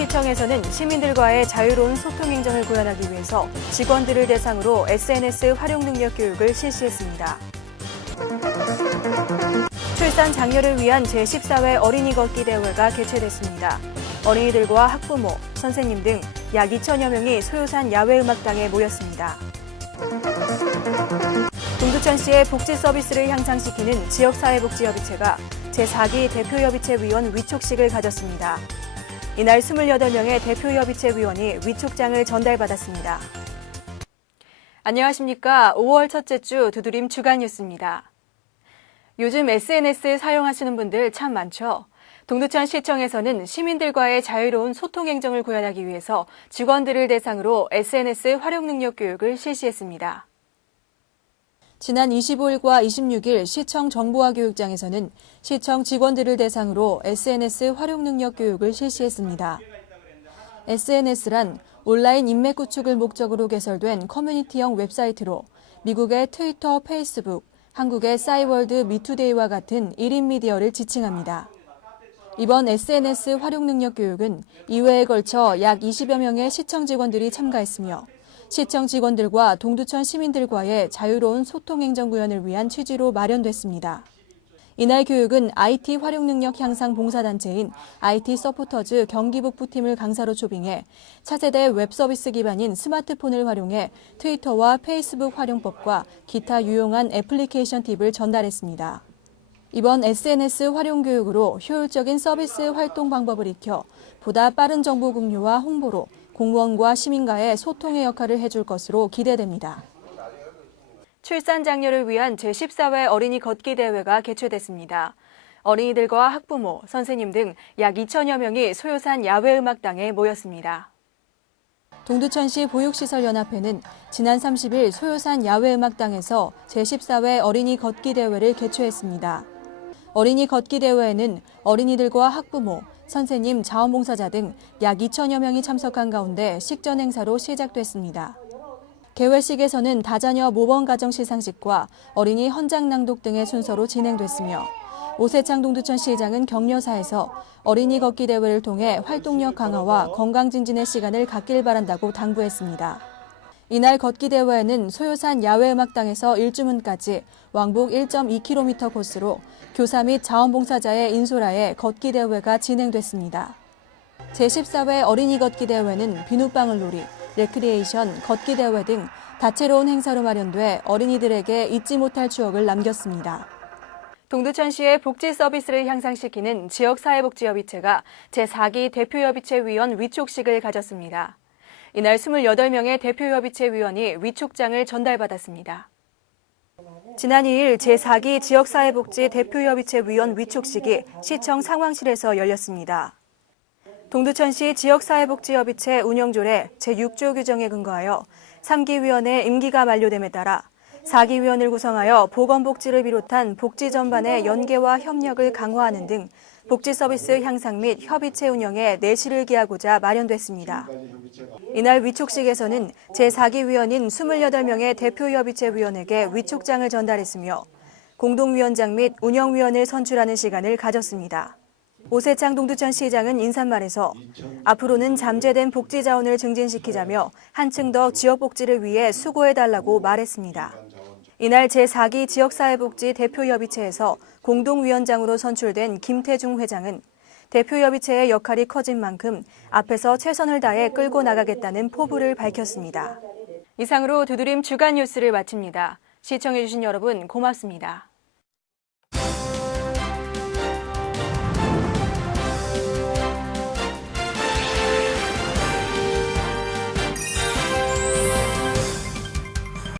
시청에서는 시민들과의 자유로운 소통 행정을 구현하기 위해서 직원들을 대상으로 SNS 활용 능력 교육을 실시했습니다. 출산 장려를 위한 제14회 어린이 걷기 대회가 개최됐습니다. 어린이들과 학부모, 선생님 등 약 2천여 명이 소요산 야외음악당에 모였습니다. 동두천시의 복지 서비스를 향상시키는 지역사회복지협의체가 제4기 대표협의체 위원 위촉식을 가졌습니다. 이날 28명의 대표협의체 위원이 위촉장을 전달받았습니다. 안녕하십니까. 5월 첫째 주 두드림 주간 뉴스입니다. 요즘 SNS 사용하시는 분들 참 많죠. 동두천시청에서는 시민들과의 자유로운 소통 행정을 구현하기 위해서 직원들을 대상으로 SNS 활용 능력 교육을 실시했습니다. 지난 25일과 26일 시청 정보화 교육장에서는 시청 직원들을 대상으로 SNS 활용 능력 교육을 실시했습니다. SNS란 온라인 인맥 구축을 목적으로 개설된 커뮤니티형 웹사이트로 미국의 트위터, 페이스북, 한국의 싸이월드, 미투데이와 같은 1인 미디어를 지칭합니다. 이번 SNS 활용 능력 교육은 2회에 걸쳐 약 20여 명의 시청 직원들이 참가했으며 시청 직원들과 동두천 시민들과의 자유로운 소통 행정 구현을 위한 취지로 마련됐습니다. 이날 교육은 IT 활용 능력 향상 봉사단체인 IT 서포터즈 경기북부팀을 강사로 초빙해 차세대 웹 서비스 기반인 스마트폰을 활용해 트위터와 페이스북 활용법과 기타 유용한 애플리케이션 팁을 전달했습니다. 이번 SNS 활용 교육으로 효율적인 서비스 활동 방법을 익혀 보다 빠른 정보 공유와 홍보로 공무원과 시민과의 소통의 역할을 해줄 것으로 기대됩니다. 출산 장려를 위한 제14회 어린이 걷기 대회가 개최됐습니다. 어린이들과 학부모, 선생님 등 약 2천여 명이 소요산 야외음악당에 모였습니다. 동두천시 보육시설연합회는 지난 30일 소요산 야외음악당에서 제14회 어린이 걷기 대회를 개최했습니다. 어린이 걷기 대회에는 어린이들과 학부모, 선생님, 자원봉사자 등 약 2천여 명이 참석한 가운데 식전 행사로 시작됐습니다. 개회식에서는 다자녀 모범 가정 시상식과 어린이 헌장 낭독 등의 순서로 진행됐으며 오세창 동두천시장은 격려사에서 어린이 걷기 대회를 통해 활동력 강화와 건강 증진의 시간을 갖길 바란다고 당부했습니다. 이날 걷기 대회에는 소요산 야외음악당에서 일주문까지 왕복 1.2km 코스로 교사 및 자원봉사자의 인솔하에 걷기 대회가 진행됐습니다. 제14회 어린이 걷기 대회는 비눗방울 놀이, 레크리에이션, 걷기 대회 등 다채로운 행사로 마련돼 어린이들에게 잊지 못할 추억을 남겼습니다. 동두천시의 복지 서비스를 향상시키는 지역사회복지협의체가 제4기 대표협의체 위원 위촉식을 가졌습니다. 이날 28명의 대표협의체 위원이 위촉장을 전달받았습니다. 지난 2일 제4기 지역사회복지 대표협의체 위원 위촉식이 시청 상황실에서 열렸습니다. 동두천시 지역사회복지협의체 운영조례 제6조 규정에 근거하여 3기 위원의 임기가 만료됨에 따라 4기 위원을 구성하여 보건복지를 비롯한 복지 전반의 연계와 협력을 강화하는 등 복지 서비스 향상 및 협의체 운영에 내실을 기하고자 마련됐습니다. 이날 위촉식에서는 제4기 위원인 28명의 대표협의체 위원에게 위촉장을 전달했으며 공동위원장 및 운영위원을 선출하는 시간을 가졌습니다. 오세창 동두천시장은 인사말에서 앞으로는 잠재된 복지 자원을 증진시키자며 한층 더 지역복지를 위해 수고해달라고 말했습니다. 이날 제4기 지역사회복지 대표협의체에서 공동위원장으로 선출된 김태중 회장은 대표협의체의 역할이 커진 만큼 앞에서 최선을 다해 끌고 나가겠다는 포부를 밝혔습니다. 이상으로 두드림 주간 뉴스를 마칩니다. 시청해주신 여러분 고맙습니다.